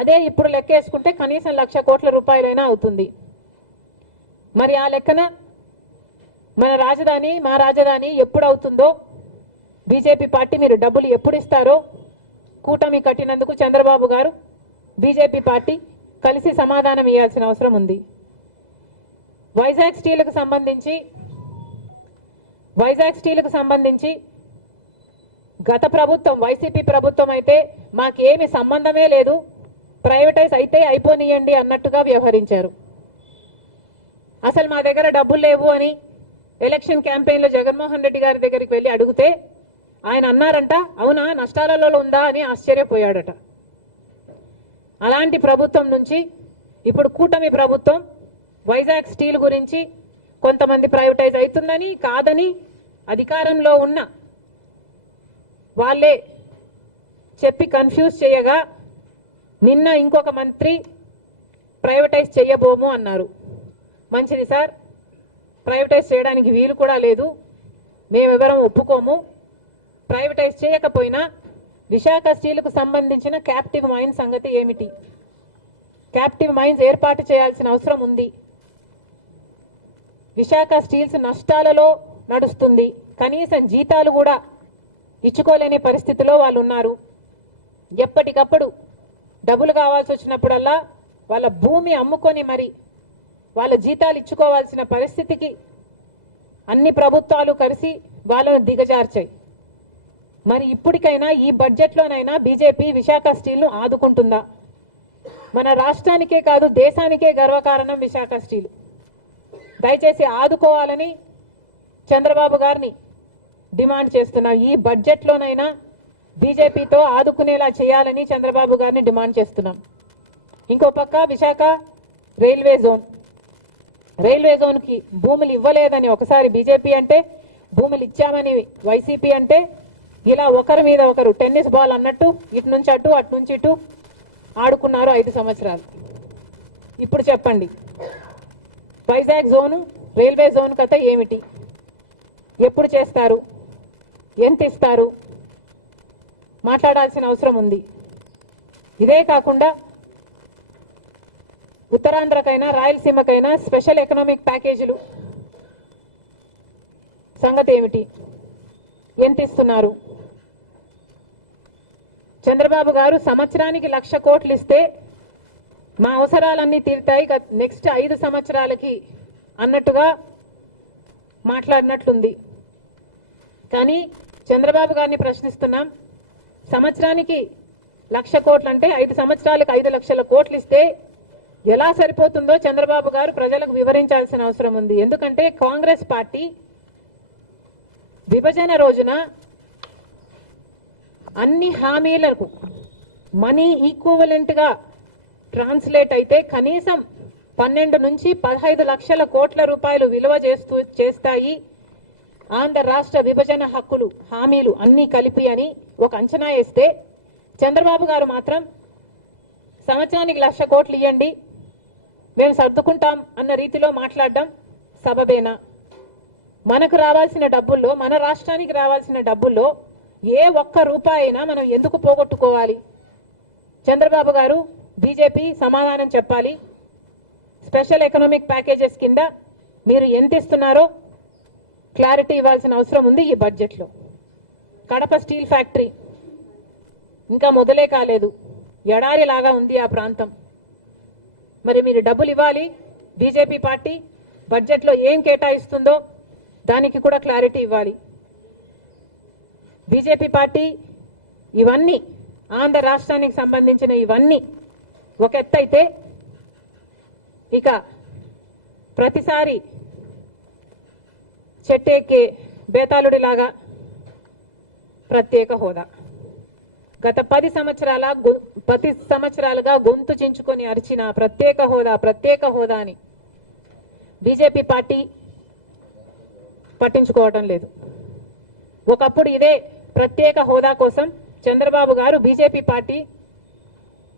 అదే ఇప్పుడు లెక్కేసుకుంటే కనీసం 1,00,000 కోట్ల రూపాయలైనా అవుతుంది. మరి ఆ లెక్కన మన రాజధాని మా రాజధాని ఎప్పుడు అవుతుందో, బీజేపీ పార్టీ మీరు డబ్బులు ఎప్పుడు ఇస్తారో కూటమి కట్టినందుకు చంద్రబాబు గారు బీజేపీ పార్టీ కలిసి సమాధానం ఇవ్వాల్సిన అవసరం ఉంది. వైజాగ్ స్టీల్కు సంబంధించి గత ప్రభుత్వం వైసీపీ ప్రభుత్వం అయితే మాకేమి సంబంధమే లేదు, ప్రైవేటైజ్ అయితే అయిపోనియండి అన్నట్టుగా వ్యవహరించారు. అసలు మా దగ్గర డబ్బులు లేవు అని ఎలక్షన్ క్యాంపెయిన్లో జగన్మోహన్ రెడ్డి గారి దగ్గరికి వెళ్ళి అడిగితే ఆయన అన్నారంట, అవునా నష్టాలలో ఉందా అని ఆశ్చర్యపోయాడట. అలాంటి ప్రభుత్వం నుంచి ఇప్పుడు కూటమి ప్రభుత్వం వైజాగ్ స్టీల్ గురించి కొంతమంది ప్రైవేటైజ్ అవుతుందని కాదని అధికారంలో ఉన్న వాళ్ళే చెప్పి కన్ఫ్యూజ్ చేయగా నిన్న ఇంకొక మంత్రి ప్రైవేటైజ్ చేయబోము అన్నారు. మంచిది సార్, ప్రైవేటైజ్ చేయడానికి వీలు కూడా లేదు, మేమెవరం ఒప్పుకోము. ప్రైవేటైజ్ చేయకపోయినా విశాఖ స్టీల్కు సంబంధించిన క్యాప్టివ్ మైన్స్ సంగతి ఏమిటి? క్యాప్టివ్ మైన్స్ ఏర్పాటు చేయాల్సిన అవసరం ఉంది. విశాఖ స్టీల్స్ నష్టాలలో నడుస్తుంది, కనీసం జీతాలు కూడా ఇచ్చుకోలేని పరిస్థితిలో వాళ్ళు ఉన్నారు. ఎప్పటికప్పుడు డబ్బులు కావాల్సి వచ్చినప్పుడల్లా వాళ్ళ భూమి అమ్ముకొని మరి వాళ్ళ జీతాలు ఇచ్చుకోవాల్సిన పరిస్థితికి అన్ని ప్రభుత్వాలు కలిసి వాళ్ళను దిగజార్చాయి. మరి ఇప్పటికైనా ఈ బడ్జెట్లోనైనా బీజేపీ విశాఖ స్టీల్ను ఆదుకుంటుందా? మన రాష్ట్రానికే కాదు దేశానికే గర్వకారణం విశాఖ స్టీల్. దయచేసి ఆదుకోవాలని చంద్రబాబు గారిని డిమాండ్ చేస్తున్నాం. ఈ బడ్జెట్లోనైనా బీజేపీతో ఆదుకునేలా చేయాలని చంద్రబాబు గారిని డిమాండ్ చేస్తున్నాం. ఇంకో పక్క విశాఖ రైల్వే జోన్కి భూములు ఇవ్వలేదని ఒకసారి బీజేపీ అంటే, భూములు ఇచ్చామని వైసీపీ అంటే, ఇలా ఒకరి మీద ఒకరు టెన్నిస్ బాల్ అన్నట్టు ఇటు నుంచి అటు అటు నుంచి ఇటు ఆడుకున్నారు 5 సంవత్సరాలు. ఇప్పుడు చెప్పండి, వైజాగ్ జోను రైల్వే జోన్ కథ ఏమిటి? ఎప్పుడు చేస్తారు? ఎంత ఇస్తారు? మాట్లాడాల్సిన అవసరం ఉంది. ఇదే కాకుండా ఉత్తరాంధ్రకైనా రాయలసీమకైనా స్పెషల్ ఎకనామిక్ ప్యాకేజీలు సంగతి ఏమిటి? ఎంత ఇస్తున్నారు? చంద్రబాబు గారు సంవత్సరానికి 1,00,000 కోట్లు ఇస్తే మా అవసరాలన్నీ తీరుతాయి నెక్స్ట్ 5 సంవత్సరాలకి అన్నట్టుగా మాట్లాడినట్లుంది. కానీ చంద్రబాబు గారిని ప్రశ్నిస్తున్నాం, సంవత్సరానికి 1,00,000 కోట్లు అంటే 5 సంవత్సరాలకు 5,00,000 కోట్లు ఇస్తే ఎలా సరిపోతుందో చంద్రబాబు గారు ప్రజలకు వివరించాల్సిన అవసరం ఉంది. ఎందుకంటే కాంగ్రెస్ పార్టీ విభజన రోజున అన్ని హామీలకు మనీ ఈక్వివలెంట్ గా ట్రాన్స్లేట్ అయితే కనీసం 12 నుంచి 15 లక్షల కోట్ల రూపాయలు విలువ చేస్తాయి ఆంధ్ర రాష్ట్ర విభజన హక్కులు హామీలు అన్ని కలిపి అని ఒక అంచనా వేస్తే చంద్రబాబు గారు మాత్రం సంవత్సరానికి 1,00,000 కోట్లు ఇవ్వండి మేము సర్దుకుంటాం అన్న రీతిలో మాట్లాడడం సబబేనా? మనకు రావాల్సిన డబ్బుల్లో, మన రాష్ట్రానికి రావాల్సిన డబ్బుల్లో ఏ ఒక్క రూపాయి అయినా మనం ఎందుకు పోగొట్టుకోవాలి? చంద్రబాబు గారు బీజేపీ సమాధానం చెప్పాలి. స్పెషల్ ఎకనామిక్ ప్యాకేజెస్ కింద మీరు ఎంత ఇస్తున్నారో క్లారిటీ ఇవ్వాల్సిన అవసరం ఉంది ఈ బడ్జెట్లో. కడప స్టీల్ ఫ్యాక్టరీ ఇంకా మొదలే కాలేదు, ఎడారిలాగా ఉంది ఆ ప్రాంతం. మరి మీరు డబ్బులు ఇవ్వాలి. బీజేపీ పార్టీ బడ్జెట్లో ఏం కేటాయిస్తుందో దానికి కూడా క్లారిటీ ఇవ్వాలి. బీజేపీ పార్టీ ఇవన్నీ ఆంధ్ర రాష్ట్రానికి సంబంధించిన ఇవన్నీ ఒక ఎత్తు అయితే, ఇక ప్రతిసారి చెట్టెక్కే బేతాళుడిలాగా ప్రత్యేక హోదా గత 10 సంవత్సరాలుగా గొంతు చించుకొని అరిచిన ప్రత్యేక హోదా అని బీజేపీ పార్టీ పట్టించుకోవటం లేదు. ఒకప్పుడు ఇదే ప్రత్యేక హోదా కోసం చంద్రబాబు గారు బీజేపీ పార్టీ